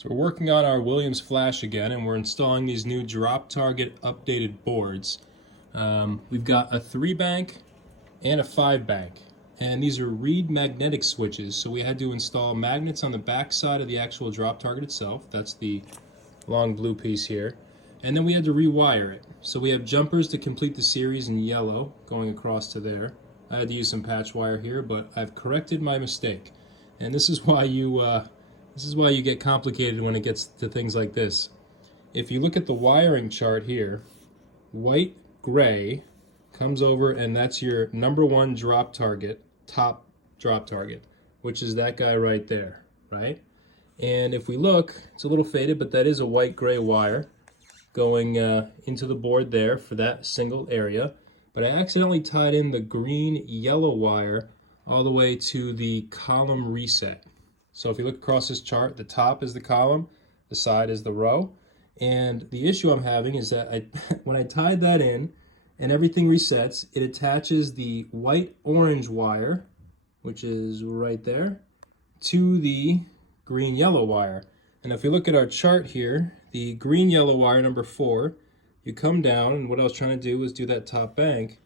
So we're working on our Williams Flash again, and we're installing these new drop target updated boards. We've got a 3-bank and a 5-bank, and these are reed magnetic switches, so we had to install magnets on the back side of the actual drop target itself. That's the long blue piece here. And then we had to rewire it. So we have jumpers to complete the series in yellow going across to there. I had to use some patch wire here, but I've corrected my mistake. And this is why you get complicated when it gets to things like this. If you look at the wiring chart here, white, gray comes over, and that's your #1 drop target, top drop target, which is that guy right there, right? And if we look, it's a little faded, but that is a white-gray wire going into the board there for that single area. But I accidentally tied in the green-yellow wire all the way to the column reset. So if you look across this chart, the top is the column, the side is the row. And the issue I'm having is that when I tied that in and everything resets, it attaches the white-orange wire, which is right there, to the green-yellow wire. And if we look at our chart here, the green-yellow wire, number 4, you come down, and what I was trying to do was do that top bank,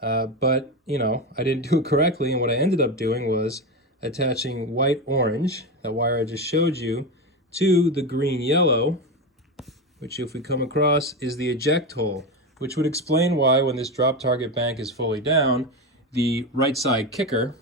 but, I didn't do it correctly, and what I ended up doing was attaching white-orange, that wire I just showed you, to the green-yellow, which if we come across is the eject hole, which would explain why when this drop target bank is fully down, the right side kicker,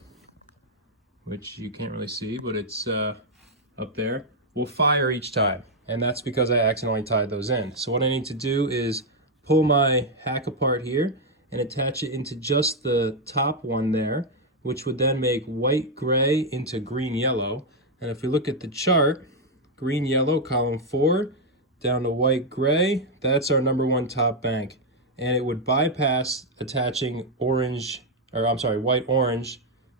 which you can't really see, but it's up there, will fire each time. And that's because I accidentally tied those in. So what I need to do is pull my hack apart here and attach it into just the top one there, which would then make white-gray into green-yellow. And if we look at the chart, green-yellow, column 4, down to white-gray, that's our #1 top bank. And it would bypass attaching white-orange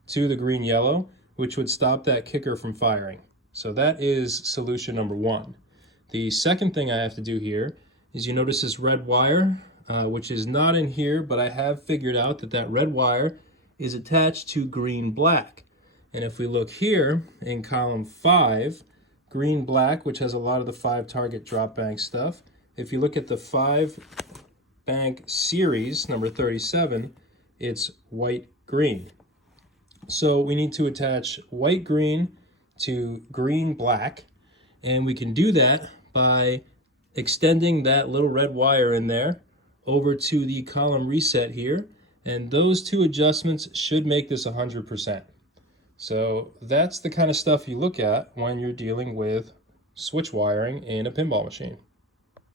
to the green-yellow, which would stop that kicker from firing. So that is solution number 1. The second thing I have to do here is you notice this red wire, which is not in here, but I have figured out that that red wire is attached to green-black. And if we look here in column 5, green-black, which has a lot of the 5-target drop bank stuff, if you look at the 5-bank series, number 37, it's white-green. So we need to attach white-green to green-black, and we can do that by extending that little red wire in there over to the column reset here, and those 2 adjustments should make this 100%. So that's the kind of stuff you look at when you're dealing with switch wiring in a pinball machine.